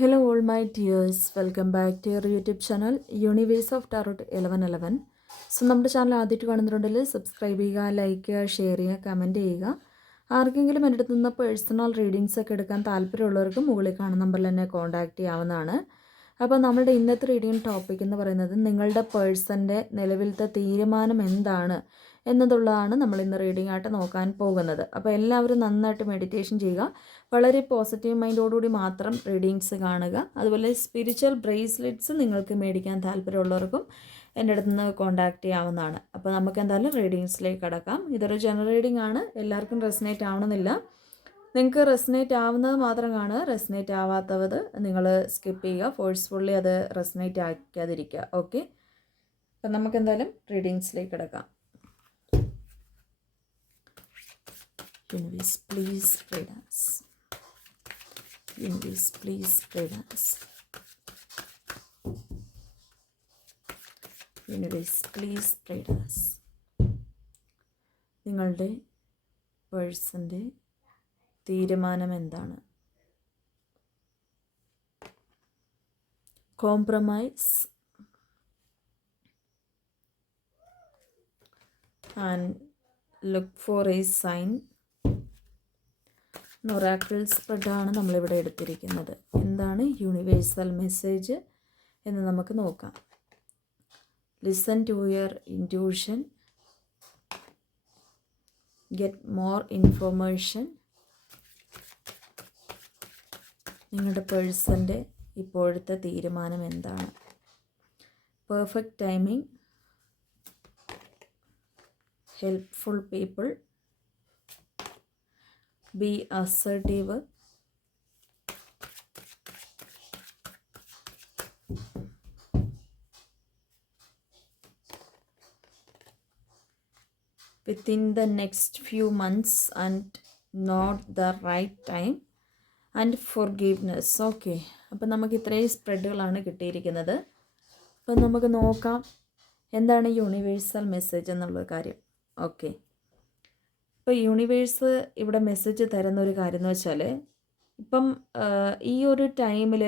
Hello, all my dears. Welcome back to your YouTube channel Universe of Tarot 1111. So നമ്മുടെ channel ആദ്യമായിട്ട് കാണുന്നുണ്ടെങ്കിൽ subscribe ചെയ്യുക, like ചെയ്യുക, share ചെയ്യുക, കമൻറ്റ് ചെയ്യുക. ആർക്കെങ്കിലും എൻ്റെ അടുത്ത് നിന്ന് പേഴ്സണൽ റീഡിങ്സ് ഒക്കെ എടുക്കാൻ താല്പര്യമുള്ളവർക്ക് മുകളിൽ കാണുന്ന നമ്പറിൽ എന്നെ കോൺടാക്റ്റ് ചെയ്യാവുന്നതാണ്. അപ്പോൾ നമ്മുടെ ഇന്നത്തെ റീഡിംഗ് ടോപ്പിക് എന്ന് പറയുന്നത് നിങ്ങളുടെ പേഴ്സൻ്റെ നിലവിലത്തെ തീരുമാനം എന്താണ് എന്നതുള്ളതാണ് നമ്മൾ ഇന്ന് റീഡിംഗ് ആയിട്ട് നോക്കാൻ പോകുന്നത്. അപ്പോൾ എല്ലാവരും നന്നായിട്ട് മെഡിറ്റേഷൻ ചെയ്യുക, വളരെ പോസിറ്റീവ് മൈൻഡോടുകൂടി മാത്രം റീഡിങ്സ് കാണുക. അതുപോലെ സ്പിരിച്വൽ ബ്രേസ്ലെറ്റ്സ് നിങ്ങൾക്ക് മേടിക്കാൻ താല്പര്യമുള്ളവർക്കും എൻ്റെ അടുത്ത് നിന്ന് കോൺടാക്റ്റ് ചെയ്യാവുന്നതാണ്. അപ്പോൾ നമുക്ക് എന്തായാലും റീഡിങ്സിലേക്ക് കടക്കാം. ഇതൊരു ജനറൽ റീഡിംഗ് ആണ്, എല്ലാവർക്കും റെസനേറ്റ് ആവണമെന്നില്ല. നിങ്ങൾക്ക് റെസനേറ്റ് ആവുന്നത് മാത്രം കാണുക, റെസനേറ്റ് ആവാത്തത് നിങ്ങൾ സ്കിപ്പ് ചെയ്യുക, ഫോഴ്സ്ഫുള്ളി അത് റെസനേറ്റ് ആക്കാതിരിക്കുക. ഓക്കെ, അപ്പം നമുക്ക് എന്തായാലും റീഡിങ്സിലേക്ക് കിടക്കാം. Universe, please guide us. Universe, please guide us. Universe, please guide us. നിങ്ങളുടെ പേഴ്സൻ്റെ തീരുമാനം എന്താണ്? Compromise and look for a sign. Oracle സ്പ്രെഡാണ് നമ്മളിവിടെ എടുത്തിരിക്കുന്നത്. എന്താണ് യൂണിവേഴ്സൽ മെസ്സേജ് എന്ന് നമുക്ക് നോക്കാം. Listen to your intuition, get more information. നിങ്ങളുടെ പേഴ്സൻ്റെ ഇപ്പോഴത്തെ തീരുമാനം എന്താണ്? Perfect timing, helpful people, be assertive, within the next few months and not the right time, and forgiveness. Okay, അപ്പം നമുക്ക് ഇത്രയും സ്പ്രെഡുകളാണ് കിട്ടിയിരിക്കുന്നത്. അപ്പം നമുക്ക് നോക്കാം എന്താണ് യൂണിവേഴ്സൽ മെസ്സേജ് എന്നുള്ള കാര്യം. ഓക്കെ, ഇപ്പോൾ യൂണിവേഴ്സ് ഇവിടെ മെസ്സേജ് തരുന്ന ഒരു കാര്യം എന്ന് വെച്ചാൽ, ഇപ്പം ഈ ഒരു ടൈമിൽ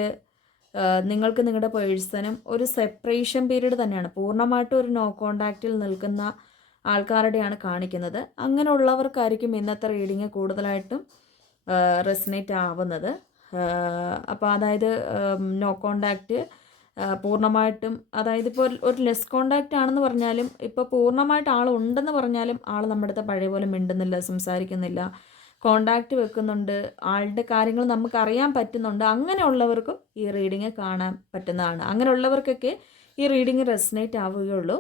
നിങ്ങൾക്ക് നിങ്ങളുടെ പേഴ്സണും ഒരു സെപ്പറേഷൻ പീരീഡ് തന്നെയാണ്. പൂർണ്ണമായിട്ടും ഒരു നോ കോണ്ടാക്റ്റിൽ നിൽക്കുന്ന ആൾക്കാരുടെയാണ് കാണിക്കുന്നത്. അങ്ങനെയുള്ളവർക്കായിരിക്കും ഇന്നത്തെ റീഡിങ് കൂടുതലായിട്ടും റെസനേറ്റ് ആവുന്നത്. അപ്പോൾ അതായത് നോ കോണ്ടാക്റ്റ് പൂർണ്ണമായിട്ടും, അതായത് ഇപ്പോൾ ഒരു ലെസ് കോണ്ടാക്റ്റ് ആണെന്ന് പറഞ്ഞാലും, ഇപ്പോൾ പൂർണ്ണമായിട്ട് ആളുണ്ടെന്ന് പറഞ്ഞാലും ആൾ നമ്മുടെ അടുത്ത് പഴയ പോലെ മിണ്ടുന്നില്ല, സംസാരിക്കുന്നില്ല, കോണ്ടാക്റ്റ് വെക്കുന്നുണ്ട്, ആളുടെ കാര്യങ്ങൾ നമുക്കറിയാൻ പറ്റുന്നുണ്ട്. അങ്ങനെയുള്ളവർക്കും ഈ റീഡിങ് കാണാൻ പറ്റുന്നതാണ്. അങ്ങനെയുള്ളവർക്കൊക്കെ ഈ റീഡിങ് റെസനേറ്റ് ആവുകയുള്ളൂ.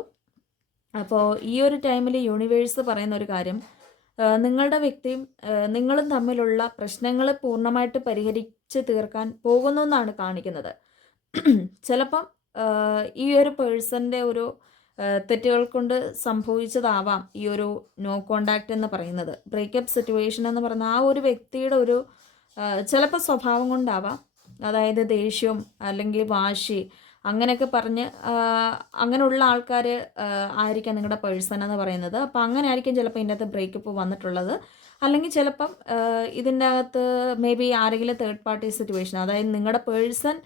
അപ്പോൾ ഈ ഒരു ടൈമിൽ യൂണിവേഴ്സ് പറയുന്ന ഒരു കാര്യം, നിങ്ങളുടെ വ്യക്തിയും നിങ്ങളും തമ്മിലുള്ള പ്രശ്നങ്ങൾ പൂർണ്ണമായിട്ട് പരിഹരിച്ച് തീർക്കാൻ പോകുന്നു എന്നാണ് കാണിക്കുന്നത്. ചിലപ്പം ഈ ഒരു പേഴ്സൻ്റെ ഒരു തെറ്റുകൾ കൊണ്ട് സംഭവിച്ചതാവാം ഈ ഒരു നോ കോണ്ടാക്റ്റ് എന്ന് പറയുന്നത്. ബ്രേക്കപ്പ് സിറ്റുവേഷൻ എന്ന് പറയുന്ന ആ ഒരു വ്യക്തിയുടെ ഒരു ചിലപ്പോൾ സ്വഭാവം കൊണ്ടാവാം. അതായത് ദേഷ്യം അല്ലെങ്കിൽ വാശി അങ്ങനെയൊക്കെ പറഞ്ഞ് അങ്ങനെയുള്ള ആൾക്കാർ ആയിരിക്കാം നിങ്ങളുടെ പേഴ്സൺ എന്ന് പറയുന്നത്. അപ്പോൾ അങ്ങനെ ആയിരിക്കും ചിലപ്പോൾ ഇതിൻ്റെ അകത്ത് ബ്രേക്കപ്പ് വന്നിട്ടുള്ളത്. അല്ലെങ്കിൽ ചിലപ്പം ഇതിൻ്റെ അകത്ത് മേ ബി ആരെങ്കിലും തേർഡ് പാർട്ടി സിറ്റുവേഷൻ, അതായത് നിങ്ങളുടെ പേഴ്സൺ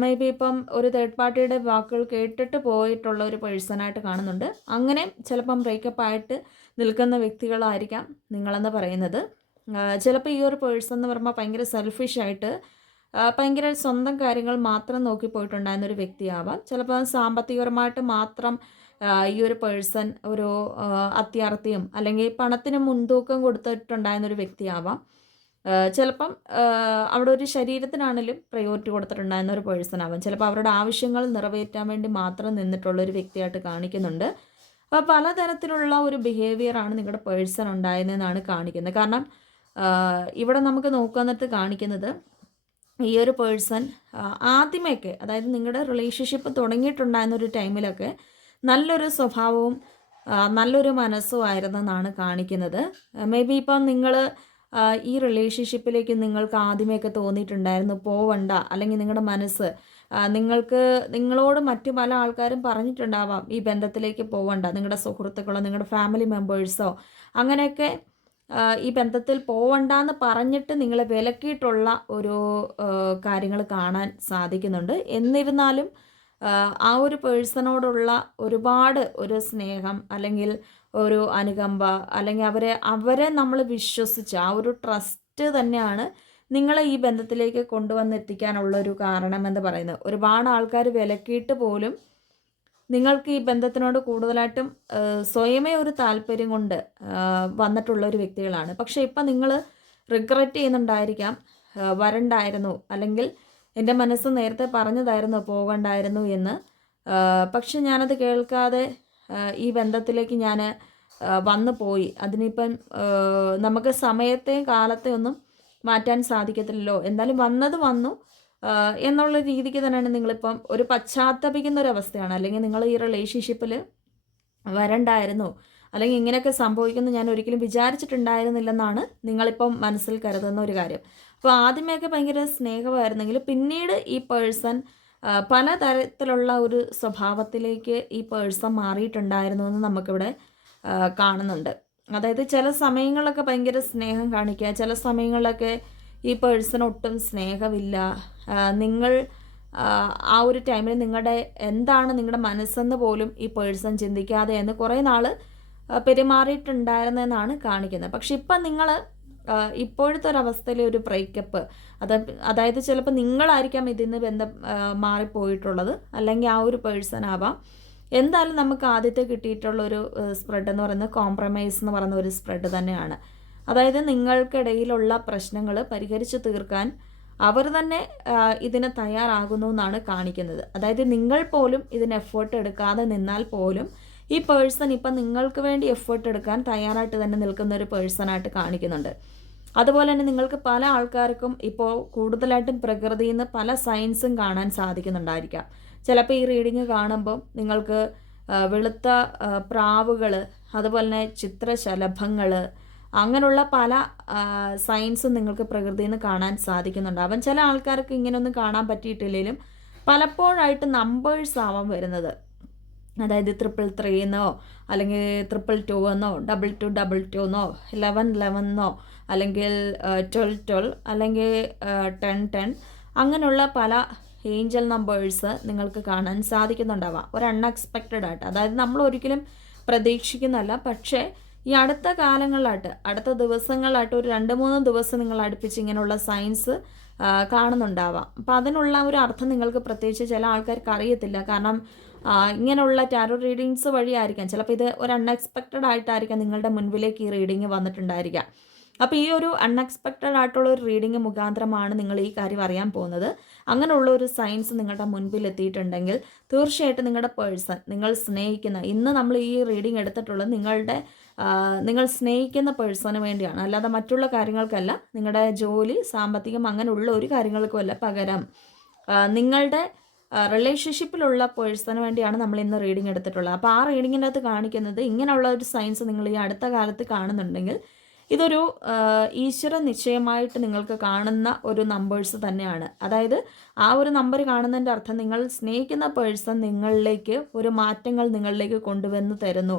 മേ ബി ഇപ്പം ഒരു തേർഡ് പാർട്ടിയുടെ വാക്കുകൾ കേട്ടിട്ട് പോയിട്ടുള്ള ഒരു പേഴ്സണായിട്ട് കാണുന്നുണ്ട്. അങ്ങനെ ചിലപ്പം ബ്രേക്കപ്പ് ആയിട്ട് നിൽക്കുന്ന വ്യക്തികളായിരിക്കാം നിങ്ങളെന്ന് പറയുന്നത്. ചിലപ്പോൾ ഈ ഒരു പേഴ്സൺ എന്ന് പറയുമ്പോൾ ഭയങ്കര സെൽഫിഷായിട്ട് ഭയങ്കര സ്വന്തം കാര്യങ്ങൾ മാത്രം നോക്കി പോയിട്ടുണ്ടായിരുന്നൊരു വ്യക്തിയാവാം. ചിലപ്പോൾ സാമ്പത്തികപരമായിട്ട് മാത്രം ഈ ഒരു പേഴ്സൺ ഒരു അത്യാർത്തിയും അല്ലെങ്കിൽ പണത്തിന് മുൻതൂക്കം കൊടുത്തിട്ടുണ്ടായിരുന്നൊരു വ്യക്തിയാവാം. ചിലപ്പം അവിടെ ഒരു ശരീരത്തിനാണെങ്കിലും പ്രയോറിറ്റി കൊടുത്തിട്ടുണ്ടായിരുന്ന ഒരു പേഴ്സൺ ആവാം. ചിലപ്പോൾ അവരുടെ ആവശ്യങ്ങൾ നിറവേറ്റാൻ വേണ്ടി മാത്രം നിന്നിട്ടുള്ളൊരു വ്യക്തിയായിട്ട് കാണിക്കുന്നുണ്ട്. അപ്പോൾ പലതരത്തിലുള്ള ഒരു ബിഹേവിയറാണ് നിങ്ങളുടെ പേഴ്സൺ ഉണ്ടായിരുന്നതെന്നാണ് കാണിക്കുന്നത്. കാരണം ഇവിടെ നമുക്ക് നോക്കാന്നിട്ട് കാണിക്കുന്നത്, ഈ ഒരു പേഴ്സൺ ആദ്യമൊക്കെ, അതായത് നിങ്ങളുടെ റിലേഷൻഷിപ്പ് തുടങ്ങിയിട്ടുണ്ടായിരുന്ന ഒരു ടൈമിലൊക്കെ നല്ലൊരു സ്വഭാവവും നല്ലൊരു മനസ്സും ആയിരുന്നെന്നാണ് കാണിക്കുന്നത്. മേ ബി ഇപ്പം നിങ്ങൾ ഈ റിലേഷൻഷിപ്പിലേക്ക് നിങ്ങൾക്ക് ആദ്യമേയൊക്കെ തോന്നിയിട്ടുണ്ടായിരുന്നു പോവണ്ട, അല്ലെങ്കിൽ നിങ്ങളുടെ മനസ്സ് നിങ്ങളോട് മറ്റു പല ആൾക്കാരും പറഞ്ഞിട്ടുണ്ടാവാം ഈ ബന്ധത്തിലേക്ക് പോവണ്ട, നിങ്ങളുടെ സുഹൃത്തുക്കളോ നിങ്ങളുടെ ഫാമിലി മെമ്പേഴ്സോ അങ്ങനെയൊക്കെ ഈ ബന്ധത്തിൽ പോവണ്ടാന്ന് പറഞ്ഞിട്ട് നിങ്ങളെ വിലക്കിയിട്ടുള്ള ഒരു കാര്യങ്ങൾ കാണാൻ സാധിക്കുന്നുണ്ട്. എന്നിരുന്നാലും ആ ഒരു പേഴ്സണോടുള്ള ഒരുപാട് ഒരു സ്നേഹം അല്ലെങ്കിൽ ഒരു അനുകമ്പ അല്ലെങ്കിൽ അവരെ നമ്മൾ വിശ്വസിച്ച് ആ ഒരു ട്രസ്റ്റ് തന്നെയാണ് നിങ്ങളെ ഈ ബന്ധത്തിലേക്ക് കൊണ്ടുവന്നെത്തിക്കാനുള്ള ഒരു കാരണമെന്ന് പറയുന്നത്. ഒരുപാട് ആൾക്കാർ വിലക്കിയിട്ട് പോലും നിങ്ങൾക്ക് ഈ ബന്ധത്തിനോട് കൂടുതലായിട്ടും സ്വയമേ ഒരു താല്പര്യം കൊണ്ട് വന്നിട്ടുള്ള ഒരു വ്യക്തികളാണ്. പക്ഷേ ഇപ്പം നിങ്ങൾ റിഗ്രറ്റ് ചെയ്യുന്നുണ്ടായിരിക്കാം, വരണ്ടായിരുന്നു, അല്ലെങ്കിൽ എൻ്റെ മനസ്സ് നേരത്തെ പറഞ്ഞതായിരുന്നു പോകണ്ടായിരുന്നു എന്ന്. പക്ഷെ ഞാനത് കേൾക്കാതെ ഈ ബന്ധത്തിലേക്ക് ഞാൻ വന്നു പോയി. അതിനിപ്പം നമുക്ക് സമയത്തെയും കാലത്തെയും ഒന്നും മാറ്റാൻ സാധിക്കത്തില്ലല്ലോ, എന്തായാലും വന്നത് വന്നു എന്നുള്ള രീതിക്ക് തന്നെയാണ് നിങ്ങളിപ്പം ഒരു പശ്ചാത്തപിക്കുന്ന ഒരവസ്ഥയാണ്. അല്ലെങ്കിൽ നിങ്ങൾ ഈ റിലേഷൻഷിപ്പിൽ വരണ്ടായിരുന്നു, അല്ലെങ്കിൽ ഇങ്ങനെയൊക്കെ സംഭവിക്കുന്നു ഞാൻ ഒരിക്കലും വിചാരിച്ചിട്ടുണ്ടായിരുന്നില്ലെന്നാണ് നിങ്ങളിപ്പം മനസ്സിൽ കരുതുന്ന ഒരു കാര്യം. അപ്പോൾ ആദ്യമേയൊക്കെ ഭയങ്കര സ്നേഹമായിരുന്നെങ്കിൽ പിന്നീട് ഈ പേഴ്സൺ പലതരത്തിലുള്ള ഒരു സ്വഭാവത്തിലേക്ക് ഈ പേഴ്സൺ മാറിയിട്ടുണ്ടായിരുന്നു എന്ന് നമുക്കിവിടെ കാണുന്നുണ്ട്. അതായത് ചില സമയങ്ങളിലൊക്കെ ഭയങ്കര സ്നേഹം കാണിക്കുക, ചില സമയങ്ങളിലൊക്കെ ഈ പേഴ്സൺ ഒട്ടും സ്നേഹമില്ല. നിങ്ങൾ ആ ഒരു ടൈമിൽ എന്താണ് നിങ്ങളുടെ മനസ്സെന്ന് പോലും ഈ പേഴ്സൺ ചിന്തിക്കാതെ എന്ന് കുറേ നാൾ പെരുമാറിയിട്ടുണ്ടായിരുന്നെന്നാണ് കാണിക്കുന്നത്. പക്ഷെ ഇപ്പം നിങ്ങൾ ഇപ്പോഴത്തെ ഒരവസ്ഥയിൽ ഒരു ബ്രേക്കപ്പ്, അതായത് ചിലപ്പോൾ നിങ്ങളായിരിക്കാം ഇതിൽ നിന്ന് മാറിപ്പോയിട്ടുള്ളത്, അല്ലെങ്കിൽ ആ ഒരു പേഴ്സൺ ആവാം. എന്തായാലും നമുക്ക് ആദ്യത്തെ കിട്ടിയിട്ടുള്ളൊരു സ്പ്രെഡ് എന്ന് പറയുന്നത് കോംപ്രമൈസ് എന്ന് പറയുന്ന ഒരു സ്പ്രെഡ് തന്നെയാണ്. അതായത് നിങ്ങൾക്കിടയിലുള്ള പ്രശ്നങ്ങൾ പരിഹരിച്ച് തീർക്കാൻ അവർ തന്നെ ഇതിന് തയ്യാറാകുന്നു എന്നാണ് കാണിക്കുന്നത്. അതായത് നിങ്ങൾ പോലും ഇതിന് എഫേർട്ട് എടുക്കാതെ നിന്നാൽ പോലും ഈ പേഴ്സൺ ഇപ്പം നിങ്ങൾക്ക് വേണ്ടി എഫേർട്ട് എടുക്കാൻ തയ്യാറായിട്ട് തന്നെ നിൽക്കുന്ന ഒരു പേഴ്സണായിട്ട് കാണിക്കുന്നുണ്ട്. അതുപോലെ തന്നെ നിങ്ങൾക്ക് പല ആൾക്കാർക്കും ഇപ്പോൾ കൂടുതലായിട്ടും പ്രകൃതിയിൽ നിന്ന് പല സയൻസും കാണാൻ സാധിക്കുന്നുണ്ടായിരിക്കാം. ചിലപ്പോൾ ഈ റീഡിങ് കാണുമ്പം നിങ്ങൾക്ക് വെളുത്ത പ്രാവുകൾ, അതുപോലെ തന്നെ ചിത്രശലഭങ്ങൾ, അങ്ങനെയുള്ള പല സയൻസും നിങ്ങൾക്ക് പ്രകൃതിയിൽ നിന്ന് കാണാൻ സാധിക്കുന്നുണ്ടാവും. ചില ആൾക്കാർക്ക് ഇങ്ങനെയൊന്നും കാണാൻ പറ്റിയിട്ടില്ലെങ്കിലും പലപ്പോഴായിട്ട് നമ്പേഴ്സ് ആവാൻ വരുന്നത്. അതായത് 333 എന്നോ, അല്ലെങ്കിൽ 222 എന്നോ, 2222 എന്നോ, 1111 എന്നോ, അല്ലെങ്കിൽ 1212, അല്ലെങ്കിൽ 1010, അങ്ങനെയുള്ള പല ഏഞ്ചൽ നമ്പേഴ്സ് നിങ്ങൾക്ക് കാണാൻ സാധിക്കുന്നുണ്ടാവാം. ഒരു അൺഎക്സ്പെക്റ്റഡ് ആയിട്ട്, അതായത് നമ്മൾ ഒരിക്കലും പ്രതീക്ഷിക്കുന്നതല്ല, പക്ഷേ ഈ അടുത്ത കാലങ്ങളിലായിട്ട്, അടുത്ത ദിവസങ്ങളിലായിട്ട് ഒരു 2-3 ദിവസം നിങ്ങൾ അടുപ്പിച്ച് ഇങ്ങനെയുള്ള സയൻസ് കാണുന്നുണ്ടാവാം. അപ്പോൾ അതിനുള്ള ഒരു അർത്ഥം നിങ്ങൾക്ക് പ്രത്യേകിച്ച് ചില ആൾക്കാർക്ക് അറിയത്തില്ല. കാരണം ഇങ്ങനെയുള്ള ടാരോ റീഡിങ്സ് വഴിയായിരിക്കാം, ചിലപ്പോൾ ഇത് ഒരു അൺഎക്സ്പെക്റ്റഡ് ആയിട്ടായിരിക്കാം നിങ്ങളുടെ മുൻപിലേക്ക് ഈ റീഡിങ് വന്നിട്ടുണ്ടായിരിക്കാം. അപ്പോൾ ഈ ഒരു അൺഎക്സ്പെക്റ്റഡ് ആയിട്ടുള്ള ഒരു റീഡിങ് മുഖാന്തരമാണ് നിങ്ങൾ ഈ കാര്യം അറിയാൻ പോകുന്നത്. അങ്ങനെയുള്ള ഒരു സയൻസ് നിങ്ങളുടെ മുൻപിൽ എത്തിയിട്ടുണ്ടെങ്കിൽ തീർച്ചയായിട്ടും നിങ്ങളുടെ പേഴ്സൺ, നിങ്ങൾ സ്നേഹിക്കുന്ന, ഇന്ന് നമ്മൾ ഈ റീഡിങ് എടുത്തിട്ടുള്ളത് നിങ്ങൾ സ്നേഹിക്കുന്ന പേഴ്സണിന് വേണ്ടിയാണ്, അല്ലാതെ മറ്റുള്ള കാര്യങ്ങൾക്കല്ല. നിങ്ങളുടെ ജോലി, സാമ്പത്തികം, അങ്ങനെയുള്ള ഒരു കാര്യങ്ങൾക്കുമല്ല. പകരം നിങ്ങളുടെ റിലേഷൻഷിപ്പിലുള്ള പേഴ്സണിന് വേണ്ടിയാണ് നമ്മൾ ഇന്ന് റീഡിങ് എടുത്തിട്ടുള്ളത്. അപ്പോൾ ആ റീഡിങ്ങിൻ്റെ അകത്ത് കാണിക്കുന്നത് ഇങ്ങനെയുള്ള ഒരു സയൻസ് നിങ്ങൾ ഈ അടുത്ത കാലത്ത് കാണുന്നുണ്ടെങ്കിൽ ഇതൊരു ഈശ്വര നിശ്ചയമായിട്ട് നിങ്ങൾക്ക് കാണുന്ന ഒരു നമ്പേഴ്സ് തന്നെയാണ്. അതായത് ആ ഒരു നമ്പർ കാണുന്നതിൻ്റെ അർത്ഥം നിങ്ങൾ സ്നേഹിക്കുന്ന പേഴ്സൺ നിങ്ങളിലേക്ക് ഒരു മാറ്റങ്ങൾ നിങ്ങളിലേക്ക് കൊണ്ടുവന്ന് തരുന്നു.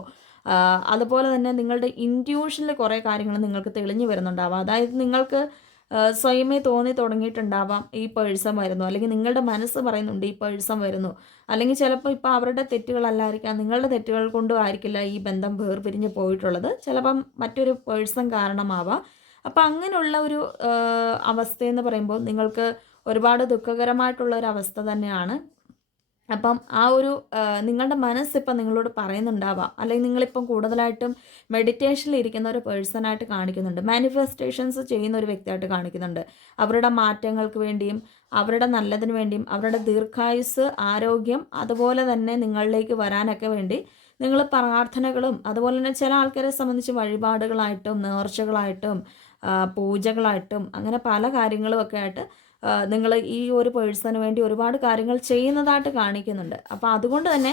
അതുപോലെ തന്നെ നിങ്ങളുടെ ഇൻറ്റ്യൂഷനിൽ കുറേ കാര്യങ്ങൾ നിങ്ങൾക്ക് തെളിഞ്ഞു വരുന്നുണ്ടാവാം. അതായത് നിങ്ങൾക്ക് സ്വയമേ തോന്നി തുടങ്ങിയിട്ടുണ്ടാവാം ഈ പേഴ്സൺ വരുന്നു, അല്ലെങ്കിൽ നിങ്ങളുടെ മനസ്സ് പറയുന്നുണ്ട് ഈ പേഴ്സൺ വരുന്നു, അല്ലെങ്കിൽ ചിലപ്പോൾ ഇപ്പോൾ അവരുടെ തെറ്റുകളല്ലായിരിക്കാം, നിങ്ങളുടെ തെറ്റുകൾ കൊണ്ടും ആയിരിക്കില്ല ഈ ബന്ധം വേർപിരിഞ്ഞ് പോയിട്ടുള്ളത്, ചിലപ്പം മറ്റൊരു പേഴ്സൺ കാരണമാവാം. അപ്പം അങ്ങനെയുള്ള ഒരു അവസ്ഥയെന്ന് പറയുമ്പോൾ നിങ്ങൾക്ക് ഒരുപാട് ദുഃഖകരമായിട്ടുള്ള ഒരു അവസ്ഥ തന്നെയാണ്. അപ്പം ആ ഒരു നിങ്ങളുടെ മനസ്സിപ്പം നിങ്ങളോട് പറയുന്നുണ്ടാവാം, അല്ലെങ്കിൽ നിങ്ങളിപ്പം കൂടുതലായിട്ടും മെഡിറ്റേഷനിൽ ഇരിക്കുന്ന ഒരു പേഴ്സണായിട്ട് കാണിക്കുന്നുണ്ട്, മാനിഫെസ്റ്റേഷൻസ് ചെയ്യുന്ന ഒരു വ്യക്തിയായിട്ട് കാണിക്കുന്നുണ്ട്. അവരുടെ മാറ്റങ്ങൾക്ക് വേണ്ടിയും അവരുടെ നല്ലതിന് വേണ്ടിയും അവരുടെ ദീർഘായുസ്, ആരോഗ്യം, അതുപോലെ തന്നെ നിങ്ങളിലേക്ക് വരാനൊക്കെ വേണ്ടി നിങ്ങൾ പ്രാർത്ഥനകളും, അതുപോലെ തന്നെ ചില ആൾക്കാരെ സംബന്ധിച്ച് വഴിപാടുകളായിട്ടും നേർച്ചകളായിട്ടും പൂജകളായിട്ടും അങ്ങനെ പല കാര്യങ്ങളും ഒക്കെ ആയിട്ട് നിങ്ങൾ ഈ ഒരു പേഴ്സണിന് വേണ്ടി ഒരുപാട് കാര്യങ്ങൾ ചെയ്യുന്നതായിട്ട് കാണിക്കുന്നുണ്ട്. അപ്പോൾ അതുകൊണ്ട് തന്നെ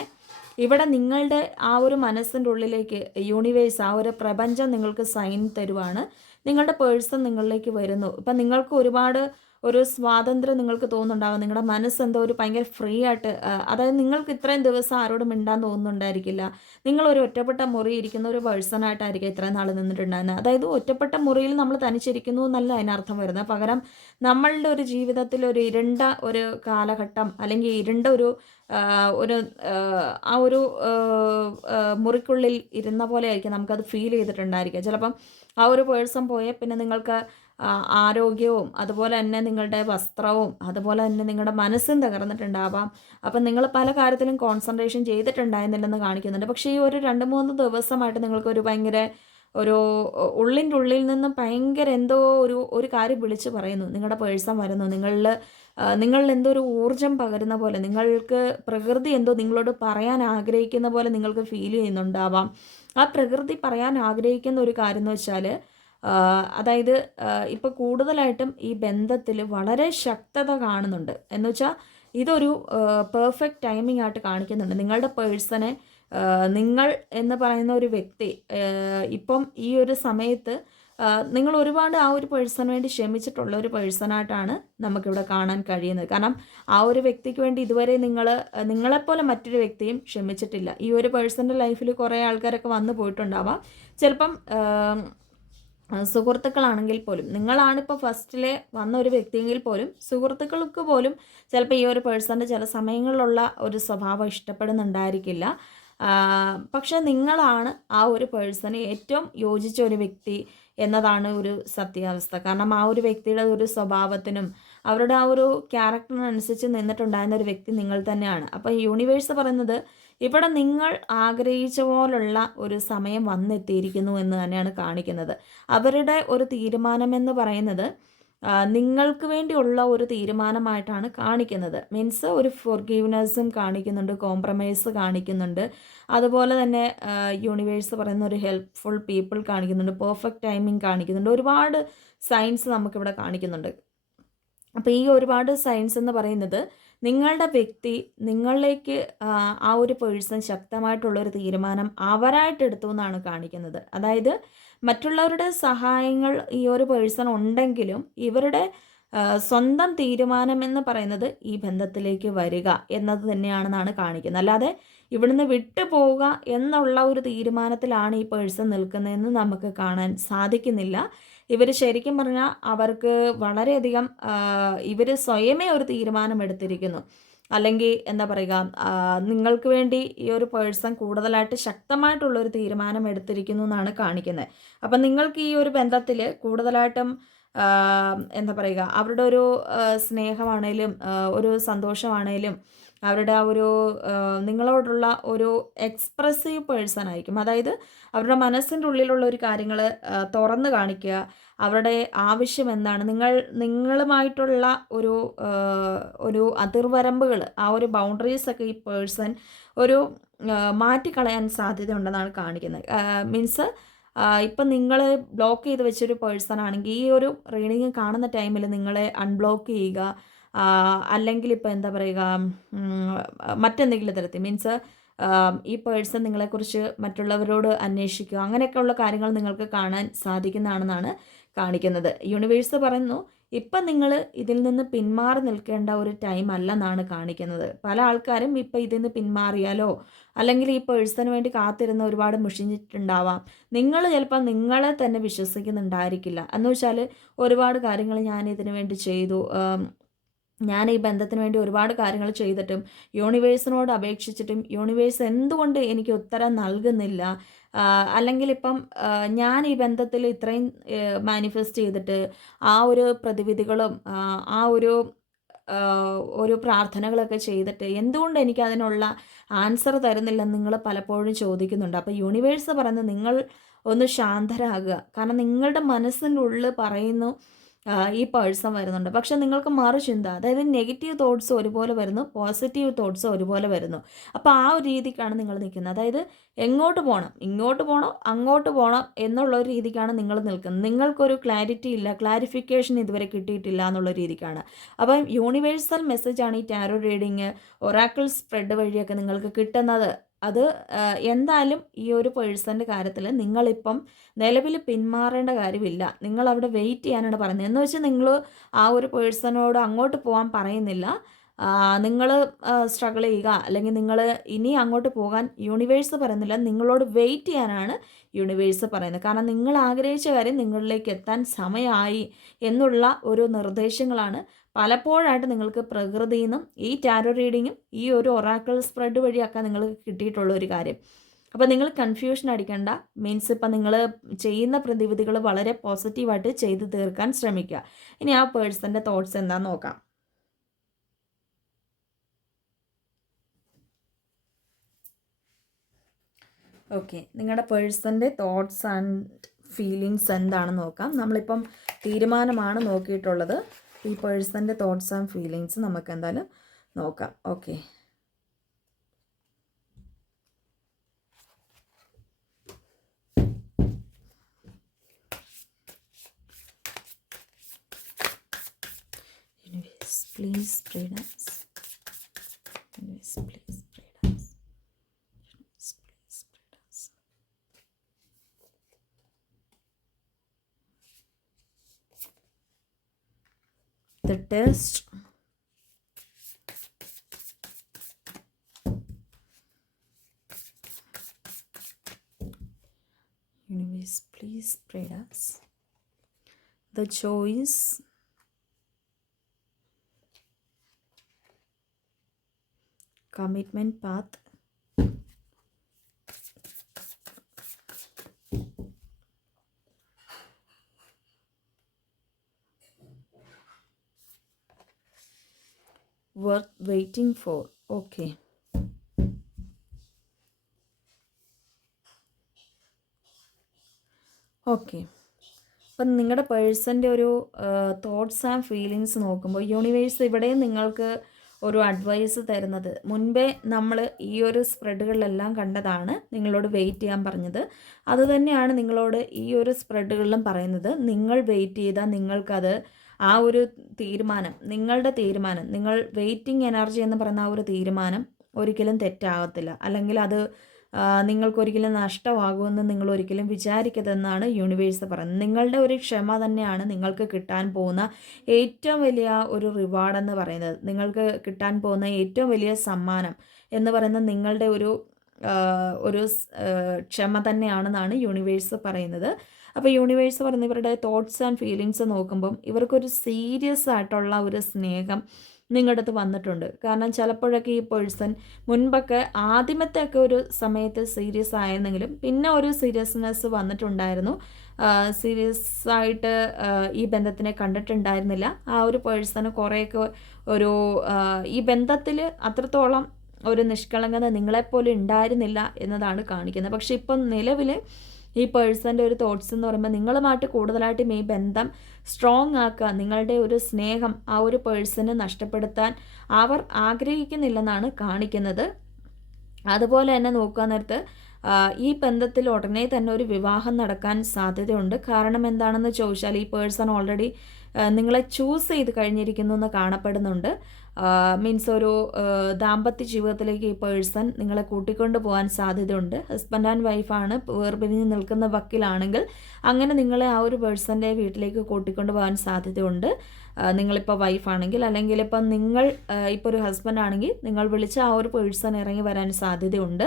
ഇവിടെ നിങ്ങളുടെ ആ ഒരു മനസ്സിൻ്റെ ഉള്ളിലേക്ക് യൂണിവേഴ്സ്, ആ ഒരു പ്രപഞ്ചം നിങ്ങൾക്ക് സൈൻ തരുവാണ്. നിങ്ങളുടെ പേഴ്സൺ നിങ്ങളിലേക്ക് വരുന്നു. ഇപ്പം നിങ്ങൾക്ക് ഒരുപാട് ഒരു സ്വാതന്ത്ര്യം നിങ്ങൾക്ക് തോന്നുന്നുണ്ടാവാം. നിങ്ങളുടെ മനസ്സെന്തോ ഒരു ഭയങ്കര ഫ്രീ ആയിട്ട്, അതായത് നിങ്ങൾക്ക് ഇത്രയും ദിവസം ആരോടും മിണ്ടാൻ തോന്നുന്നുണ്ടായിരിക്കില്ല. നിങ്ങളൊരു ഒറ്റപ്പെട്ട മുറി ഇരിക്കുന്ന ഒരു പേഴ്സണായിട്ടായിരിക്കും ഇത്രയും നാൾ നിന്നിട്ടുണ്ടായിരുന്നത്. അതായത് ഒറ്റപ്പെട്ട മുറിയിൽ നമ്മൾ തനിച്ചിരിക്കുന്നു എന്നല്ല അതിനർത്ഥം വരുന്നത്. പകരം നമ്മളുടെ ഒരു ജീവിതത്തിൽ ഒരു ഇരുണ്ട ഒരു കാലഘട്ടം, അല്ലെങ്കിൽ ഇരുണ്ട ഒരു ആ ഒരു മുറിക്കുള്ളിൽ ഇരുന്ന പോലെ ആയിരിക്കും നമുക്കത് ഫീൽ ചെയ്തിട്ടുണ്ടായിരിക്കുക. ചിലപ്പം ആ ഒരു പേഴ്സൺ പോയാൽ പിന്നെ നിങ്ങൾക്ക് ആരോഗ്യവും അതുപോലെ തന്നെ നിങ്ങളുടെ വസ്ത്രവും അതുപോലെ തന്നെ നിങ്ങളുടെ മനസ്സും തകർന്നിട്ടുണ്ടാവാം. അപ്പം നിങ്ങൾ പല കാര്യത്തിലും കോൺസെൻട്രേഷൻ ചെയ്തിട്ടുണ്ടായിരുന്നില്ലെന്ന് കാണിക്കുന്നുണ്ട്. പക്ഷേ ഈ ഒരു 2-3 ദിവസമായിട്ട് നിങ്ങൾക്കൊരു ഭയങ്കര ഒരു ഉള്ളിൻ്റെ ഉള്ളിൽ നിന്നും ഭയങ്കര എന്തോ ഒരു കാര്യം വിളിച്ച് പറയുന്നു. നിങ്ങളുടെ പേഴ്സൺ വരുന്നു, നിങ്ങളിൽ എന്തോ ഒരു ഊർജം പകരുന്ന പോലെ, നിങ്ങൾക്ക് പ്രകൃതി എന്തോ നിങ്ങളോട് പറയാൻ ആഗ്രഹിക്കുന്ന പോലെ നിങ്ങൾക്ക് ഫീൽ ചെയ്യുന്നുണ്ടാവാം. ആ പ്രകൃതി പറയാൻ ആഗ്രഹിക്കുന്ന ഒരു കാര്യം എന്ന് വെച്ചാൽ, അതായത് ഇപ്പോൾ കൂടുതലായിട്ടും ഈ ബന്ധത്തിൽ വളരെ ശക്തത കാണുന്നുണ്ട്. എന്ന് വെച്ചാൽ ഇതൊരു പെർഫെക്റ്റ് ടൈമിംഗ് ആയിട്ട് കാണിക്കുന്നുണ്ട്. നിങ്ങളുടെ പേഴ്സണെ, നിങ്ങൾ എന്ന് പറയുന്ന ഒരു വ്യക്തി ഇപ്പം ഈ ഒരു സമയത്ത് നിങ്ങൾ ഒരുപാട് ആ ഒരു പേഴ്സണിന് വേണ്ടി ക്ഷമിച്ചിട്ടുള്ള ഒരു പേഴ്സണായിട്ടാണ് നമുക്കിവിടെ കാണാൻ കഴിയുന്നത്. കാരണം ആ ഒരു വ്യക്തിക്ക് വേണ്ടി ഇതുവരെ നിങ്ങളെപ്പോലെ മറ്റൊരു വ്യക്തിയും ക്ഷമിച്ചിട്ടില്ല. ഈ ഒരു പേഴ്സൻ്റെ ലൈഫിൽ കുറേ ആൾക്കാരൊക്കെ വന്നു പോയിട്ടുണ്ടാവാം. ചിലപ്പം സുഹൃത്തുക്കളാണെങ്കിൽ പോലും, നിങ്ങളാണിപ്പോൾ ഫസ്റ്റിലെ വന്ന ഒരു വ്യക്തിയെങ്കിൽ പോലും സുഹൃത്തുക്കൾക്ക് പോലും ചിലപ്പോൾ ഈ ഒരു പേഴ്സൻ്റെ ചില സമയങ്ങളിലുള്ള ഒരു സ്വഭാവം ഇഷ്ടപ്പെടുന്നുണ്ടായിരിക്കില്ല. പക്ഷെ നിങ്ങളാണ് ആ ഒരു പേഴ്സണ് ഏറ്റവും യോജിച്ച ഒരു വ്യക്തി എന്നതാണ് ഒരു സത്യാവസ്ഥ. കാരണം ആ ഒരു വ്യക്തിയുടെ ഒരു സ്വഭാവത്തിനും അവരുടെ ആ ഒരു ക്യാരക്ടറിനനുസരിച്ച് നിന്നിട്ടുണ്ടായിരുന്ന ഒരു വ്യക്തി നിങ്ങൾ തന്നെയാണ്. അപ്പോൾ യൂണിവേഴ്സ് പറയുന്നത് ഇവിടെ നിങ്ങൾ ആഗ്രഹിച്ച പോലുള്ള ഒരു സമയം വന്നെത്തിയിരിക്കുന്നു എന്ന് തന്നെയാണ് കാണിക്കുന്നത്. അവരുടെ ഒരു തീരുമാനമെന്ന് പറയുന്നത് നിങ്ങൾക്ക് വേണ്ടിയുള്ള ഒരു തീരുമാനമായിട്ടാണ് കാണിക്കുന്നത്. മീൻസ് ഒരു ഫോർഗീവ്നെസ്സും കാണിക്കുന്നുണ്ട്, കോംപ്രമൈസ് കാണിക്കുന്നുണ്ട്, അതുപോലെ തന്നെ യൂണിവേഴ്സ് പറയുന്ന ഒരു ഹെൽപ്ഫുൾ പീപ്പിൾ കാണിക്കുന്നുണ്ട്, പെർഫെക്റ്റ് ടൈമിംഗ് കാണിക്കുന്നുണ്ട്, ഒരുപാട് സയൻസ് നമുക്കിവിടെ കാണിക്കുന്നുണ്ട്. അപ്പോൾ ഈ ഒരുപാട് സയൻസ് എന്ന് പറയുന്നത് നിങ്ങളുടെ വ്യക്തി നിങ്ങളിലേക്ക് ആ ഒരു പേഴ്സൺ ശക്തമായിട്ടുള്ളൊരു തീരുമാനം അവരായിട്ട് എടുത്തു എന്നാണ് കാണിക്കുന്നത്. അതായത് മറ്റുള്ളവരുടെ സഹായങ്ങൾ ഈ ഒരു പേഴ്സൺ ഉണ്ടെങ്കിലും ഇവരുടെ സ്വന്തം തീരുമാനം എന്ന് പറയുന്നത് ഈ ബന്ധത്തിലേക്ക് വരിക എന്നത് തന്നെയാണെന്നാണ് കാണിക്കുന്നത്. അല്ലാതെ ഇവിടുന്ന് വിട്ടു പോവുക എന്നുള്ള ഒരു തീരുമാനത്തിലാണ് ഈ പേഴ്സൺ നിൽക്കുന്നതെന്ന് നമുക്ക് കാണാൻ സാധിക്കുന്നില്ല. ഇവർ ശരിക്കും പറഞ്ഞാൽ അവർക്ക് വളരെയധികം ഇവർ സ്വയമേ ഒരു തീരുമാനം എടുത്തിരിക്കുന്നു. അല്ലെങ്കിൽ എന്താ പറയുക, നിങ്ങൾക്ക് വേണ്ടി ഈ ഒരു പേഴ്സൺ കൂടുതലായിട്ട് ശക്തമായിട്ടുള്ളൊരു തീരുമാനം എടുത്തിരിക്കുന്നു എന്നാണ് കാണിക്കുന്നത്. അപ്പം നിങ്ങൾക്ക് ഈ ഒരു ബന്ധത്തിൽ കൂടുതലായിട്ടും എന്താ പറയുക, അവരുടെ ഒരു സ്നേഹമാണേലും ഒരു സന്തോഷമാണേലും അവരുടെ ആ ഒരു നിങ്ങളോടുള്ള ഒരു എക്സ്പ്രസീവ് പേഴ്സൺ ആയിരിക്കും. അതായത് അവരുടെ മനസ്സിൻ്റെ ഉള്ളിലുള്ള ഒരു കാര്യങ്ങൾ തുറന്ന് കാണിക്കുക, അവരുടെ ആവശ്യം എന്താണ്, നിങ്ങളുമായിട്ടുള്ള ഒരു അതിർവരമ്പുകൾ, ആ ഒരു ബൗണ്ടറീസൊക്കെ ഈ പേഴ്സൺ ഒരു മാറ്റിക്കളയാൻ സാധ്യത ഉണ്ടെന്നാണ് കാണിക്കുന്നത്. മീൻസ് ഇപ്പം നിങ്ങൾ ബ്ലോക്ക് ചെയ്ത് വെച്ചൊരു പേഴ്സൺ ആണെങ്കിൽ ഈ ഒരു റീഡിങ് കാണുന്ന ടൈമിൽ നിങ്ങളെ അൺബ്ലോക്ക് ചെയ്യുക, അല്ലെങ്കിൽ ഇപ്പോൾ എന്താ പറയുക, മറ്റെന്തെങ്കിലും തരത്തിൽ മീൻസ് ഈ പേഴ്സൺ നിങ്ങളെക്കുറിച്ച് മറ്റുള്ളവരോട് അന്വേഷിക്കുക, അങ്ങനെയൊക്കെയുള്ള കാര്യങ്ങൾ നിങ്ങൾക്ക് കാണാൻ സാധിക്കുന്നതാണെന്നാണ് കാണിക്കുന്നത്. യൂണിവേഴ്സ് പറയുന്നു ഇപ്പം നിങ്ങൾ ഇതിൽ നിന്ന് പിന്മാറി നിൽക്കേണ്ട ഒരു ടൈം അല്ലെന്നാണ് കാണിക്കുന്നത്. പല ആൾക്കാരും ഇപ്പം ഇതിൽ നിന്ന് പിന്മാറിയാലോ അല്ലെങ്കിൽ ഈ പേഴ്സണിന് വേണ്ടി കാത്തിരുന്ന് ഒരുപാട് മുഷിഞ്ഞിട്ടുണ്ടാവാം. നിങ്ങൾ ചിലപ്പോൾ നിങ്ങളെ തന്നെ വിശ്വസിക്കുന്നുണ്ടായിരിക്കില്ല. എന്ന് വെച്ചാൽ ഒരുപാട് കാര്യങ്ങൾ ഞാൻ ഇതിനു വേണ്ടി ചെയ്തു, ഞാൻ ഈ ബന്ധത്തിന് വേണ്ടി ഒരുപാട് കാര്യങ്ങൾ ചെയ്തിട്ടും യൂണിവേഴ്സിനോട് അപേക്ഷിച്ചിട്ടും യൂണിവേഴ്സ് എന്തുകൊണ്ട് എനിക്ക് ഉത്തരം നൽകുന്നില്ല, അല്ലെങ്കിൽ ഇപ്പം ഞാൻ ഈ ബന്ധത്തിൽ ഇത്രയും മാനിഫെസ്റ്റ് ചെയ്തിട്ട് ആ ഒരു പ്രതിവിധികളും ആ ഒരു പ്രാർത്ഥനകളൊക്കെ ചെയ്തിട്ട് എന്തുകൊണ്ട് എനിക്ക് അതിനുള്ള ആൻസർ തരുന്നില്ലെന്ന് നിങ്ങൾ പലപ്പോഴും ചോദിക്കുന്നുണ്ട്. അപ്പോൾ യൂണിവേഴ്സ് പറയുന്നത് നിങ്ങൾ ഒന്ന് ശാന്തരാകുക. കാരണം നിങ്ങളുടെ മനസ്സിൻ്റെ ഉള്ളിൽ പറയുന്നു ഈ പേഴ്സൺ വരുന്നുണ്ട്, പക്ഷെ നിങ്ങൾക്ക് മറുചിന്ത, അതായത് നെഗറ്റീവ് തോട്ട്സ് ഒരുപോലെ വരുന്നു, പോസിറ്റീവ് തോട്ട്സ് ഒരുപോലെ വരുന്നു. അപ്പോൾ ആ ഒരു രീതിക്കാണ് നിങ്ങൾ നിൽക്കുന്നത്. അതായത് എങ്ങോട്ട് പോകണം, ഇങ്ങോട്ട് പോകണോ അങ്ങോട്ട് പോകണം എന്നുള്ള ഒരു രീതിക്കാണ് നിങ്ങൾ നിൽക്കുന്നത്. നിങ്ങൾക്കൊരു ക്ലാരിറ്റി ഇല്ല, ക്ലാരിഫിക്കേഷൻ ഇതുവരെ കിട്ടിയിട്ടില്ല എന്നുള്ള രീതിക്കാണ്. അപ്പം യൂണിവേഴ്സൽ മെസ്സേജാണ് ഈ ടാരോ റീഡിങ്, ഒറാക്കിൾ സ്പ്രെഡ് വഴിയൊക്കെ നിങ്ങൾക്ക് കിട്ടുന്നത്. അത് എന്തായാലും ഈ ഒരു പേഴ്സൻ്റെ കാര്യത്തിൽ നിങ്ങളിപ്പം നിലവിൽ പിന്മാറേണ്ട കാര്യമില്ല. നിങ്ങളവിടെ വെയിറ്റ് ചെയ്യാനാണ് പറയുന്നത്. എന്ന് വെച്ചാൽ നിങ്ങൾ ആ ഒരു പേഴ്സണോട് അങ്ങോട്ട് പോകാൻ പറയുന്നില്ല. നിങ്ങൾ സ്ട്രഗിൾ ചെയ്യുക, അല്ലെങ്കിൽ നിങ്ങൾ ഇനി അങ്ങോട്ട് പോകാൻ യൂണിവേഴ്സ് പറയുന്നില്ല. നിങ്ങളോട് വെയിറ്റ് ചെയ്യാനാണ് യൂണിവേഴ്സ് പറയുന്നത്. കാരണം നിങ്ങൾ ആഗ്രഹിച്ച കാര്യം നിങ്ങളിലേക്ക് എത്താൻ സമയമായി എന്നുള്ള ഒരു നിർദ്ദേശങ്ങളാണ് പലപ്പോഴായിട്ട് നിങ്ങൾക്ക് പ്രകൃതിയിൽ നിന്നും ഈ ടാരോ റീഡിങ്ങും ഈ ഒരു ഒറാക്കിൾ സ്പ്രെഡ് വഴിയൊക്കെ നിങ്ങൾക്ക് കിട്ടിയിട്ടുള്ള ഒരു കാര്യം. അപ്പോൾ നിങ്ങൾ കൺഫ്യൂഷൻ അടിക്കേണ്ട. മീൻസ് ഇപ്പം നിങ്ങൾ ചെയ്യുന്ന പ്രതിവിധികൾ വളരെ പോസിറ്റീവായിട്ട് ചെയ്തു തീർക്കാൻ ശ്രമിക്കുക. ഇനി ആ പേഴ്സൻ്റെ തോട്ട്സ് എന്താണെന്ന് നോക്കാം. ഓക്കെ, നിങ്ങളുടെ പേഴ്സൻ്റെ തോട്ട്സ് ആൻഡ് ഫീലിങ്സ് എന്താണെന്ന് നോക്കാം. നമ്മളിപ്പം തീരുമാനമാണ് നോക്കിയിട്ടുള്ളത്. ഈ പേഴ്സൻ്റെ തോട്ട്സ് ആൻഡ് ഫീലിങ്സ് നമുക്ക് എന്തായാലും നോക്കാം. Okay, please pray us. Please pray us. Please pray us. The test. Universe, please pray us. The choice. Commitment path. Worth waiting for. Okay. Okay, അപ്പം നിങ്ങളുടെ പേഴ്സൻ്റെ ഒരു തോട്ട്സ് ആൻഡ് ഫീലിങ്സ് നോക്കുമ്പോൾ universe ഇവിടെയും നിങ്ങൾക്ക് ഒരു അഡ്വൈസ് തരുന്നത്, മുൻപേ നമ്മൾ ഈ ഒരു സ്പ്രെഡുകളിലെല്ലാം കണ്ടതാണ് നിങ്ങളോട് വെയിറ്റ് ചെയ്യാൻ പറഞ്ഞത്. അതുതന്നെയാണ് നിങ്ങളോട് ഈ ഒരു സ്പ്രെഡുകളിലും പറയുന്നത്. നിങ്ങൾ വെയിറ്റ് ചെയ്താൽ നിങ്ങൾക്കത് ആ ഒരു തീരുമാനം, നിങ്ങളുടെ തീരുമാനം, നിങ്ങൾ വെയിറ്റിംഗ് എനർജി എന്ന് പറയുന്ന ആ ഒരു തീരുമാനം ഒരിക്കലും തെറ്റാകത്തില്ല. അല്ലെങ്കിൽ അത് നിങ്ങൾക്കൊരിക്കലും നഷ്ടമാകുമെന്ന് നിങ്ങൾ ഒരിക്കലും വിചാരിക്കരുതെന്നാണ് യൂണിവേഴ്സ് പറയുന്നത്. നിങ്ങളുടെ ഒരു ക്ഷമ തന്നെയാണ് നിങ്ങൾക്ക് കിട്ടാൻ പോകുന്ന ഏറ്റവും വലിയ ഒരു റിവാർഡെന്ന് പറയുന്നത്. നിങ്ങൾക്ക് കിട്ടാൻ പോകുന്ന ഏറ്റവും വലിയ സമ്മാനം എന്ന് പറയുന്നത് നിങ്ങളുടെ ഒരു ക്ഷമ തന്നെയാണെന്നാണ് യൂണിവേഴ്സ് പറയുന്നത്. അപ്പോൾ യൂണിവേഴ്സ് പറയുന്ന ഇവരുടെ തോട്ട്സ് ആൻഡ് ഫീലിങ്സ് നോക്കുമ്പം ഇവർക്കൊരു സീരിയസ് ആയിട്ടുള്ള ഒരു സ്നേഹം നിങ്ങളുടെ അടുത്ത് വന്നിട്ടുണ്ട്. കാരണം ചിലപ്പോഴൊക്കെ ഈ പേഴ്സൺ മുൻപൊക്കെ ആദ്യമത്തെയൊക്കെ ഒരു സമയത്ത് സീരിയസ് ആയിരുന്നെങ്കിലും പിന്നെ ഒരു സീരിയസ്നെസ് വന്നിട്ടുണ്ടായിരുന്നു. സീരിയസ് ആയിട്ട് ഈ ബന്ധത്തിനെ കണ്ടിട്ടുണ്ടായിരുന്നില്ല. ആ ഒരു പേഴ്സണ് കുറേയൊക്കെ ഒരു ഈ ബന്ധത്തിൽ അത്രത്തോളം ഒരു നിഷ്കളങ്കത നിങ്ങളെപ്പോലെ ഉണ്ടായിരുന്നില്ല എന്നതാണ് കാണിക്കുന്നത്. പക്ഷെ ഇപ്പം നിലവിൽ ഈ പേഴ്സൻ്റെ ഒരു തോട്ട്സ് എന്ന് പറയുമ്പോൾ നിങ്ങളുമായിട്ട് കൂടുതലായിട്ടും ഈ ബന്ധം സ്ട്രോങ് ആക്കുക, നിങ്ങളുടെ ഒരു സ്നേഹം ആ ഒരു പേഴ്സണ് നഷ്ടപ്പെടുത്താൻ അവർ ആഗ്രഹിക്കുന്നില്ലെന്നാണ് കാണിക്കുന്നത്. അതുപോലെ തന്നെ നോക്കുക നേരത്ത് ഈ ബന്ധത്തിൽ ഉടനെ തന്നെ ഒരു വിവാഹം നടക്കാൻ സാധ്യതയുണ്ട്. കാരണം എന്താണെന്ന് ചോദിച്ചാൽ ഈ പേഴ്സൺ ഓൾറെഡി നിങ്ങളെ ചൂസ് ചെയ്ത് കഴിഞ്ഞിരിക്കുന്നു എന്ന് കാണപ്പെടുന്നുണ്ട്. മീൻസ് ഒരു ദാമ്പത്യ ജീവിതത്തിലേക്ക് ഈ പേഴ്സൺ നിങ്ങളെ കൂട്ടിക്കൊണ്ട് പോകാൻ സാധ്യതയുണ്ട്. ഹസ്ബൻഡ് ആൻഡ് വൈഫാണ്, വേർപിരിഞ്ഞ് നിൽക്കുന്ന വക്കിലാണെങ്കിൽ അങ്ങനെ നിങ്ങളെ ആ ഒരു പേഴ്സൻ്റെ വീട്ടിലേക്ക് കൂട്ടിക്കൊണ്ട് പോകാൻ സാധ്യതയുണ്ട്. നിങ്ങളിപ്പോൾ വൈഫാണെങ്കിൽ, അല്ലെങ്കിൽ ഇപ്പം നിങ്ങൾ ഇപ്പോൾ ഒരു ഹസ്ബൻഡ് ആണെങ്കിൽ നിങ്ങൾ വിളിച്ച ആ ഒരു പേഴ്സൺ ഇറങ്ങി വരാൻ സാധ്യതയുണ്ട്.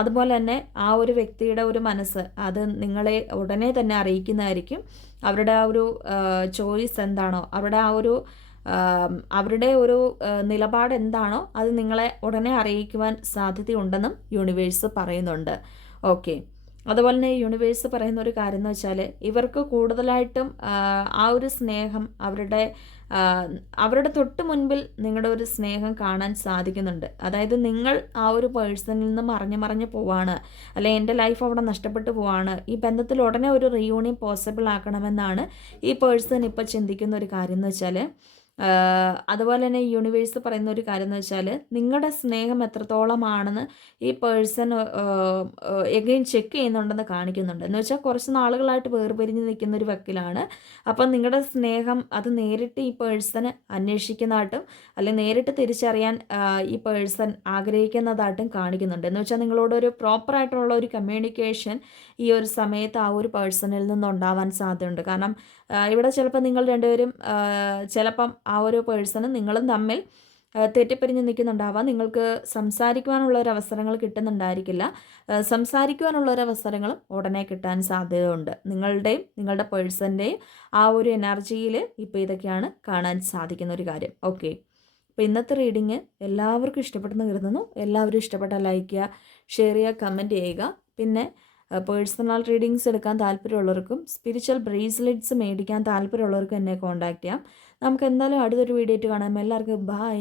അതുപോലെ തന്നെ ആ ഒരു വ്യക്തിയുടെ ഒരു മനസ്സ് അത് നിങ്ങളെ ഉടനെ തന്നെ അറിയിക്കുന്നതായിരിക്കും. അവരുടെ ആ ഒരു ചോയ്സ് എന്താണോ, അവരുടെ ഒരു നിലപാട് എന്താണോ അത് നിങ്ങളെ ഉടനെ അറിയിക്കുവാൻ സാധ്യതയുണ്ടെന്നും യൂണിവേഴ്സ് പറയുന്നുണ്ട്. ഓക്കെ, അതുപോലെ തന്നെ യൂണിവേഴ്സ് പറയുന്ന ഒരു കാര്യം എന്ന് വെച്ചാൽ ഇവർക്ക് കൂടുതലായിട്ടും ആ ഒരു സ്നേഹം അവരുടെ തൊട്ട് മുൻപിൽ നിങ്ങളുടെ ഒരു സ്നേഹം കാണാൻ സാധിക്കുന്നുണ്ട്. അതായത് നിങ്ങൾ ആ ഒരു പേഴ്സണിൽ നിന്ന് മറിഞ്ഞ് പോവാണ്, അല്ലെ എൻ്റെ ലൈഫ് അവിടെ നഷ്ടപ്പെട്ടു പോവാണ്, ഈ ബന്ധത്തിൽ ഉടനെ ഒരു റീയൂണിയൻ പോസിബിൾ ആക്കണമെന്നാണ് ഈ പേഴ്സൺ ഇപ്പോൾ ചിന്തിക്കുന്ന ഒരു കാര്യം എന്ന് വെച്ചാൽ അതുപോലെ തന്നെ യൂണിവേഴ്സ് പറയുന്ന ഒരു കാര്യം എന്ന് വെച്ചാൽ നിങ്ങളുടെ സ്നേഹം എത്രത്തോളമാണെന്ന് ഈ പേഴ്സൺ എഗെയിൻ ചെക്ക് ചെയ്യുന്നുണ്ടെന്ന് കാണിക്കുന്നുണ്ട്. എന്ന് വെച്ചാൽ കുറച്ച് നാളുകളായിട്ട് വേർപിരിഞ്ഞ് നിൽക്കുന്ന ഒരു വക്കിലാണ്. അപ്പം നിങ്ങളുടെ സ്നേഹം അത് നേരിട്ട് ഈ പേഴ്സണ് അന്വേഷിക്കുന്നതായിട്ടും അല്ലെങ്കിൽ നേരിട്ട് തിരിച്ചറിയാൻ ഈ പേഴ്സൺ ആഗ്രഹിക്കുന്നതായിട്ടും കാണിക്കുന്നുണ്ട്. എന്ന് വെച്ചാൽ നിങ്ങളോടൊരു പ്രോപ്പറായിട്ടുള്ള ഒരു കമ്മ്യൂണിക്കേഷൻ ഈ ഒരു സമയത്ത് ആ ഒരു പേഴ്സണിൽ നിന്നുണ്ടാവാൻ സാധ്യതയുണ്ട്. കാരണം ഇവിടെ ചിലപ്പോൾ നിങ്ങൾ രണ്ടുപേരും ചിലപ്പം ആ ഒരു പേഴ്സണും നിങ്ങളും തമ്മിൽ തെറ്റിപ്പിരിഞ്ഞ് നിൽക്കുന്നുണ്ടാവാം. നിങ്ങൾക്ക് സംസാരിക്കുവാനുള്ള ഒരു അവസരങ്ങൾ കിട്ടുന്നുണ്ടായിരിക്കില്ല. സംസാരിക്കുവാനുള്ള ഒരു അവസരങ്ങളും ഉടനെ കിട്ടാൻ സാധ്യതയുണ്ട്. നിങ്ങളുടെയും നിങ്ങളുടെ പേഴ്സൻ്റെയും ആ ഒരു എനർജിയിൽ ഇപ്പോൾ ഇതൊക്കെയാണ് കാണാൻ സാധിക്കുന്ന ഒരു കാര്യം. ഓക്കെ, അപ്പോൾ ഇന്നത്തെ റീഡിങ് എല്ലാവർക്കും ഇഷ്ടപ്പെട്ടെന്ന് കരുതുന്നു. എല്ലാവരും ഇഷ്ടപ്പെട്ടാൽ ലൈക്ക് ചെയ്യുക, ഷെയർ ചെയ്യുക, കമൻറ്റ് ചെയ്യുക. പിന്നെ പേഴ്സണൽ റീഡിങ്സ് എടുക്കാൻ താല്പര്യമുള്ളവർക്കും സ്പിരിച്വൽ ബ്രേസ്ലെറ്റ്സ് മേടിക്കാൻ താല്പര്യമുള്ളവർക്കും എന്നെ കോൺടാക്റ്റ് ചെയ്യാം. നമുക്ക് എന്തായാലും അടുത്തൊരു വീഡിയോ ആയിട്ട് കാണാം. എല്ലാവർക്കും ബൈ.